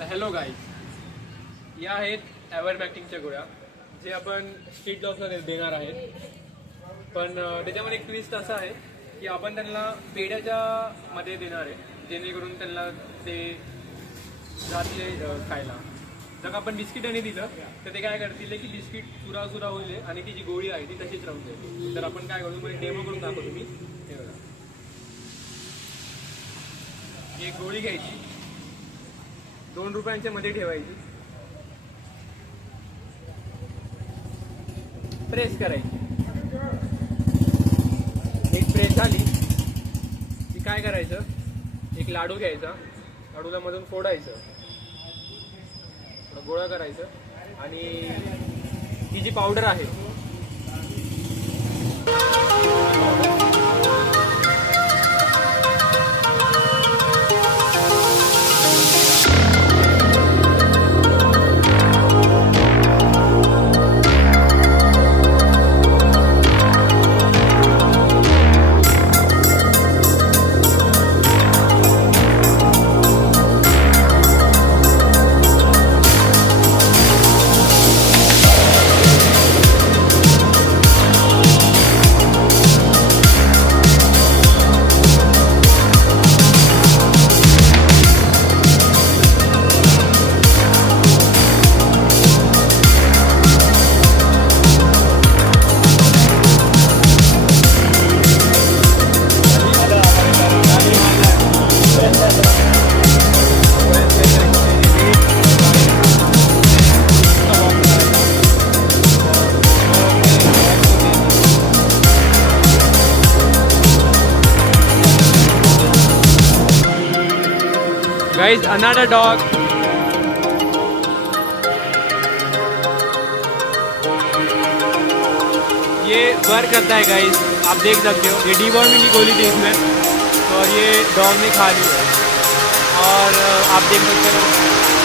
Hello guys या आहेत ॲव्हरमॅक्टिंगच्या गोळ्या जे आपण स्ट्रीट डॉग्सला देणार आहेत. पण त्याच्यामध्ये एक ट्विस्ट असा आहे की आपण त्यांना पेड्याच्या मध्ये देणार आहे जेणेकरून त्यांना ते जातील खायला. जर का आपण बिस्किट आणि दिलं तर ते काय करतील की बिस्किट चुरा चुरा होईल आणि ती जी गोळी आहे ती तशीच राहून जाईल तर आपण काय करू डेमो करून दाखवतो मी. हे बघा. एक गोळी घ्यायची. दोन रुपयांच्या मध्ये ठेवायची. प्रेस करायची. एक प्रेस झाली की काय करायचं? एक लाडू घ्यायचा. लाडूला मधून फोडायचं. थोडं गोळा करायचं. आणि ही जी पावडर आहे. Guys, another dog. ये वर्क करता है गाइस आप देख सकते हो। ये डी बॉर्मिंग की गोली थी इसमें। और ये डॉग ने खा ली है। और आप देख सकते हो।